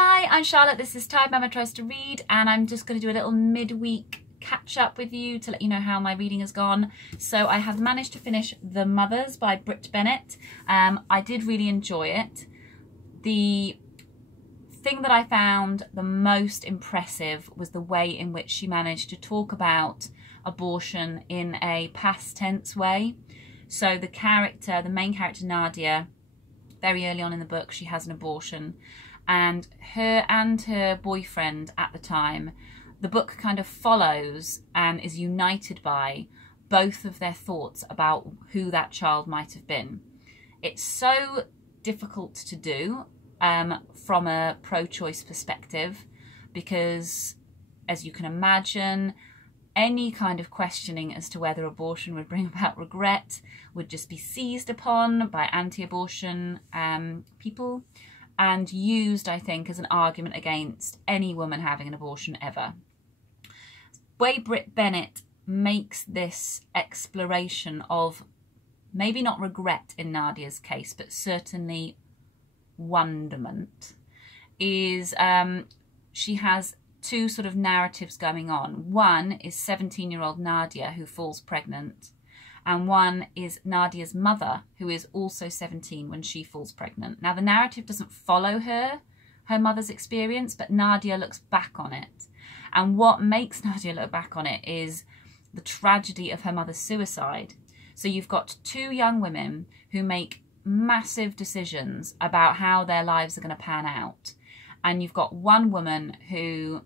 Hi, I'm Charlotte. This is Tired Mama Tries to Read, and I'm just going to do a little midweek catch up with you to let you know how my reading has gone. So I have managed to finish The Mothers by Brit Bennett. I did really enjoy it. The thing that I found the most impressive was the way in which she managed to talk about abortion in a past tense way. So the main character Nadia, very early on in the book, she has an abortion, and her boyfriend at the time, the book kind of follows and is united by both of their thoughts about who that child might have been. It's so difficult to do from a pro-choice perspective because, as you can imagine, any kind of questioning as to whether abortion would bring about regret would just be seized upon by anti-abortion people and used, I think, as an argument against any woman having an abortion ever. The way Brit Bennett makes this exploration of maybe not regret in Nadia's case, but certainly wonderment, is she has two sort of narratives going on. One is 17-year-old Nadia, who falls pregnant, and one is Nadia's mother, who is also 17 when she falls pregnant. Now, the narrative doesn't follow her mother's experience, but Nadia looks back on it. And what makes Nadia look back on it is the tragedy of her mother's suicide. So you've got two young women who make massive decisions about how their lives are going to pan out. And you've got one woman who,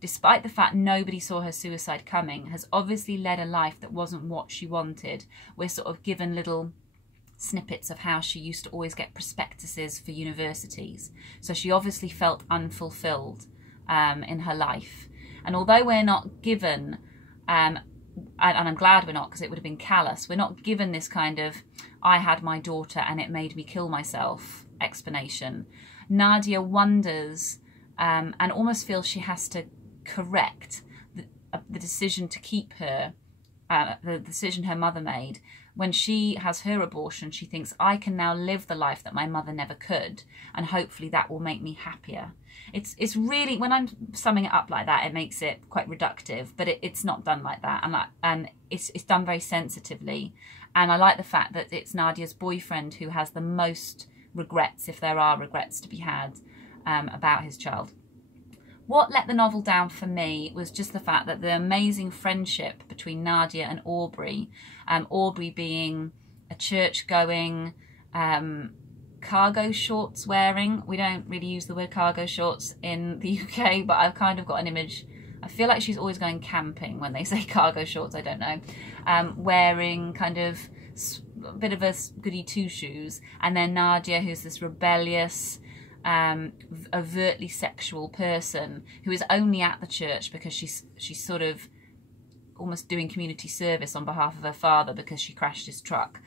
despite the fact nobody saw her suicide coming, has obviously led a life that wasn't what she wanted. We're sort of given little snippets of how she used to always get prospectuses for universities. So she obviously felt unfulfilled in her life. And although we're not given, and I'm glad we're not because it would have been callous, we're not given this kind of, I had my daughter and it made me kill myself explanation. Nadia wonders and almost feels she has to correct the decision to keep her, the decision her mother made. When she has her abortion, she thinks, I can now live the life that my mother never could, and hopefully that will make me happier. It's really, when I'm summing it up like that, it makes it quite reductive, but it's not done like that, and it's done very sensitively. And I like the fact that it's Nadia's boyfriend who has the most regrets, if there are regrets to be had, about his child. What let the novel down for me was just the fact that the amazing friendship between Nadia and Aubrey, Aubrey being a church-going, cargo shorts wearing. We don't really use the word cargo shorts in the UK, but I've kind of got an image. I feel like she's always going camping when they say cargo shorts, I don't know. Wearing kind of a bit of a goody two-shoes, and then Nadia, who's this rebellious, overtly sexual person who is only at the church because she's sort of almost doing community service on behalf of her father because she crashed his truck.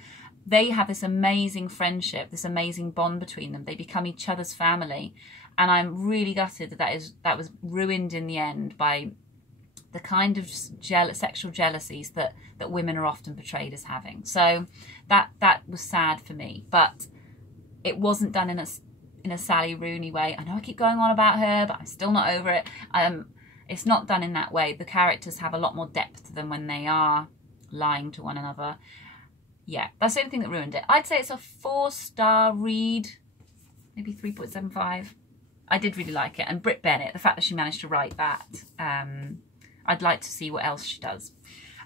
They have this amazing friendship, this amazing bond between them. They become each other's family, and I'm really gutted that was ruined in the end by the kind of sexual jealousies that women are often portrayed as having. So that was sad for me, but it wasn't done in a Sally Rooney way. I know I keep going on about her, but I'm still not over it. It's not done in that way. The characters have a lot more depth to them when they are lying to one another. Yeah, that's the only thing that ruined it. I'd say it's a 4-star read, maybe 3.75. I did really like it. And Brit Bennett, the fact that she managed to write that, I'd like to see what else she does.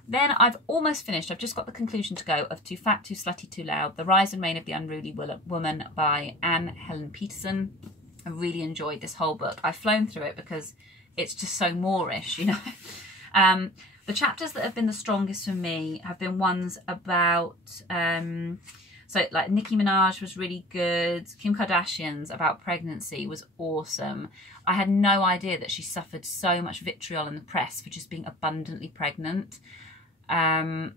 Then I've almost finished. I've just got the conclusion to go of Too Fat, Too Slutty, Too Loud, The Rise and Reign of the Unruly Woman by Helen Petersen. I really enjoyed this whole book. I've flown through it because it's just so Moorish, you know. The chapters that have been the strongest for me have been ones about, so like Nicki Minaj was really good. Kim Kardashian's about pregnancy was awesome. I had no idea that she suffered so much vitriol in the press for just being abundantly pregnant. And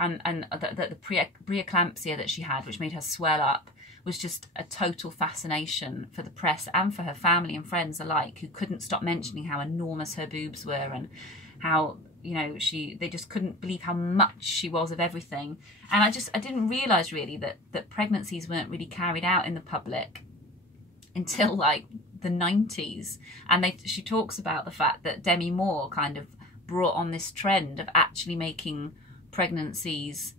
the preeclampsia that she had, which made her swell up, was just a total fascination for the press and for her family and friends alike, who couldn't stop mentioning how enormous her boobs were and how, you know, they just couldn't believe how much she was of everything. And I didn't realise really that pregnancies weren't really carried out in the public until like the 90s. And she talks about the fact that Demi Moore kind of brought on this trend of actually making pregnancies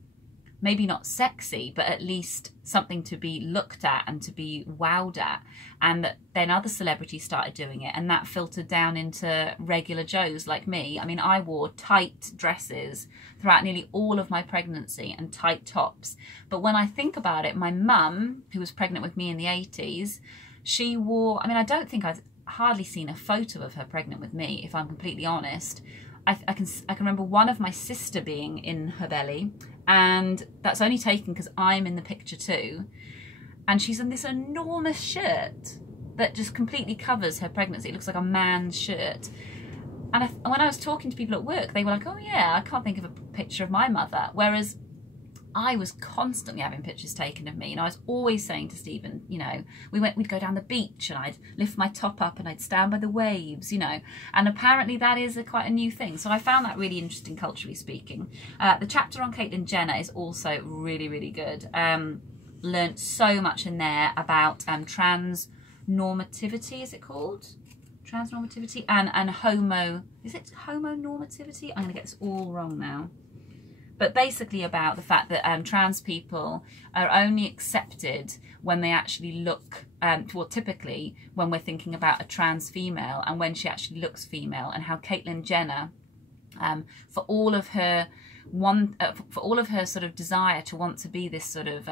maybe not sexy, but at least something to be looked at and to be wowed at. And that then other celebrities started doing it, and that filtered down into regular Joes like me. I mean, I wore tight dresses throughout nearly all of my pregnancy and tight tops. But when I think about it, my mum, who was pregnant with me in the 80s, she wore, I mean, I don't think I've hardly seen a photo of her pregnant with me, if I'm completely honest. I can remember one of my sister being in her belly, and that's only taken because I'm in the picture too. And she's in this enormous shirt that just completely covers her pregnancy. It looks like a man's shirt. And when I was talking to people at work, they were like, oh yeah, I can't think of a picture of my mother. Whereas I was constantly having pictures taken of me. And I was always saying to Stephen, you know, we'd go down the beach and I'd lift my top up and I'd stand by the waves, you know. And apparently that is quite a new thing. So I found that really interesting, culturally speaking. The chapter on Caitlyn Jenner is also really, really good. Learned so much in there about trans normativity, is it called? Transnormativity and is it homonormativity? I'm going to get this all wrong now. But basically about the fact that trans people are only accepted when they actually look, well, typically when we're thinking about a trans female and when she actually looks female, and how Caitlyn Jenner, for all of her sort of desire to want to be this sort of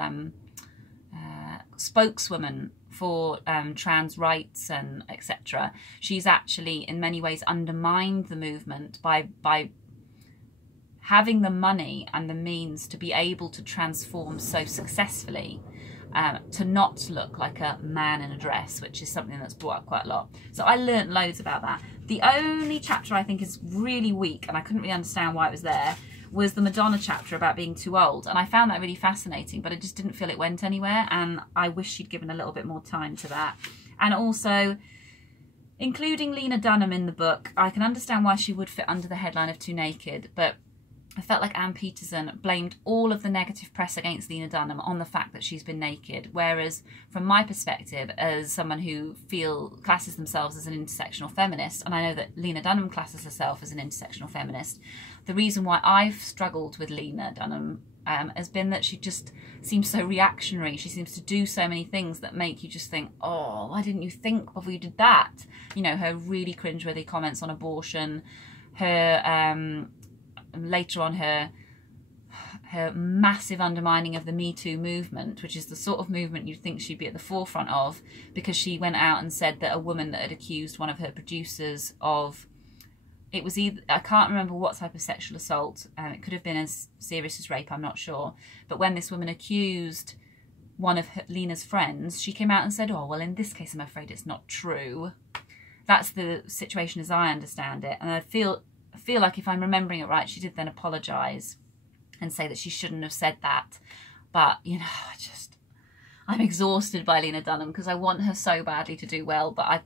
spokeswoman for trans rights and etc., she's actually in many ways undermined the movement by having the money and the means to be able to transform so successfully, to not look like a man in a dress, which is something that's brought up quite a lot. So I learnt loads about that. The only chapter I think is really weak, and I couldn't really understand why it was there, was the Madonna chapter about being too old. And I found that really fascinating, but I just didn't feel it went anywhere, and I wish she'd given a little bit more time to that. And also, including Lena Dunham in the book, I can understand why she would fit under the headline of Too Naked, but I felt like Helen Petersen blamed all of the negative press against Lena Dunham on the fact that she's been naked, whereas from my perspective, as someone who classes themselves as an intersectional feminist, and I know that Lena Dunham classes herself as an intersectional feminist, the reason why I've struggled with Lena Dunham has been that she just seems so reactionary. She seems to do so many things that make you just think, oh, why didn't you think before you did that? You know, her really cringeworthy comments on abortion, her later on her massive undermining of the Me Too movement, which is the sort of movement you'd think she'd be at the forefront of, because she went out and said that a woman that had accused one of her producers of, it was either, I can't remember what type of sexual assault, it could have been as serious as rape, I'm not sure, but when this woman accused one of Lena's friends, she came out and said, oh, well, in this case I'm afraid it's not true. That's the situation as I understand it, and I feel like, if I'm remembering it right, she did then apologise and say that she shouldn't have said that. But, you know, I'm exhausted by Lena Dunham because I want her so badly to do well, but I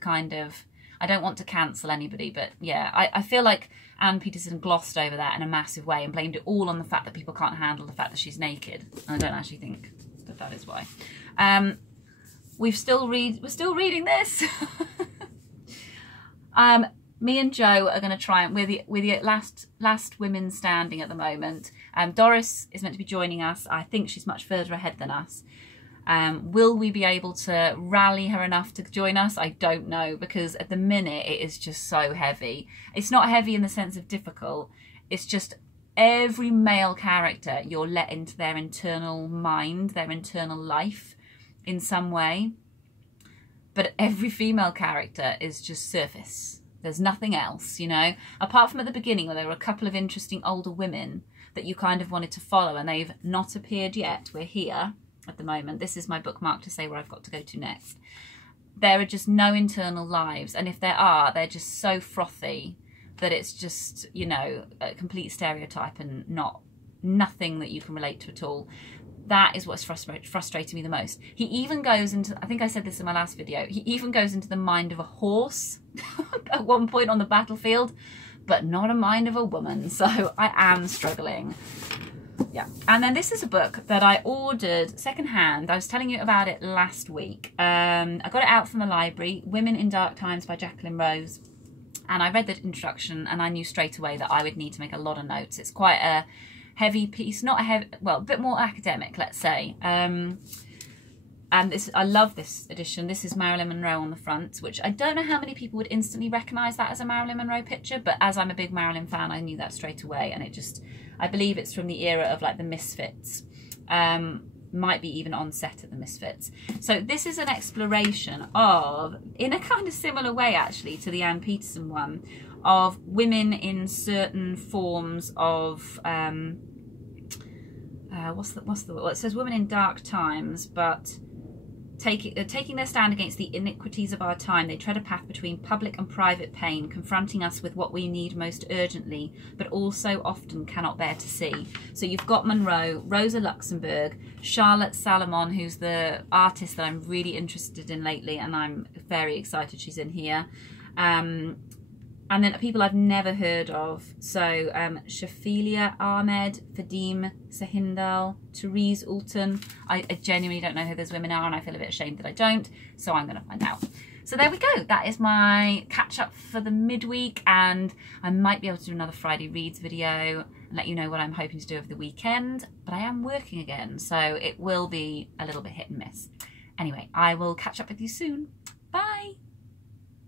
don't want to cancel anybody. But yeah, I feel like Helen Petersen glossed over that in a massive way and blamed it all on the fact that people can't handle the fact that she's naked. And I don't actually think that is why. We're still reading this. Me and Jo are going to try, and we're the last women standing at the moment. Doris is meant to be joining us. I think she's much further ahead than us. Will we be able to rally her enough to join us? I don't know, because at the minute it is just so heavy. It's not heavy in the sense of difficult. It's just every male character, you're let into their internal mind, their internal life in some way. But every female character is just surface. There's nothing else, you know, apart from at the beginning where there were a couple of interesting older women that you kind of wanted to follow, and they've not appeared yet. We're here at the moment. This is my bookmark to say where I've got to go to next. There are just no internal lives, and if there are, they're just so frothy that it's just, you know, a complete stereotype and nothing that you can relate to at all. That is what's frustrating me the most. He even goes into, I think I said this in my last video, he even goes into the mind of a horse at one point on the battlefield, but not a mind of a woman. So I am struggling. Yeah. And then this is a book that I ordered secondhand. I was telling you about it last week. I got it out from the library, Women in Dark Times by Jacqueline Rose. And I read the introduction and I knew straight away that I would need to make a lot of notes. It's quite a heavy piece, not a heavy, well, a bit more academic, let's say. And this, I love this edition. This is Marilyn Monroe on the front, which I don't know how many people would instantly recognise that as a Marilyn Monroe picture, but as I'm a big Marilyn fan, I knew that straight away. And it just, I believe it's from the era of like the Misfits. Might be even on set at the Misfits. So this is an exploration of, in a kind of similar way actually to the Helen Petersen one, of women in certain forms of what's the word? Well, it says women in dark times, but taking their stand against the iniquities of our time, they tread a path between public and private pain, confronting us with what we need most urgently, but also often cannot bear to see. So you've got Monroe, Rosa Luxemburg, Charlotte Salomon, who's the artist that I'm really interested in lately, and I'm very excited she's in here. And then people I've never heard of. So Shafilia Ahmed, Fadim Sahindal, Therese Ulton. I genuinely don't know who those women are and I feel a bit ashamed that I don't. So I'm going to find out. So there we go. That is my catch up for the midweek, and I might be able to do another Friday Reads video and let you know what I'm hoping to do over the weekend. But I am working again, so it will be a little bit hit and miss. Anyway, I will catch up with you soon.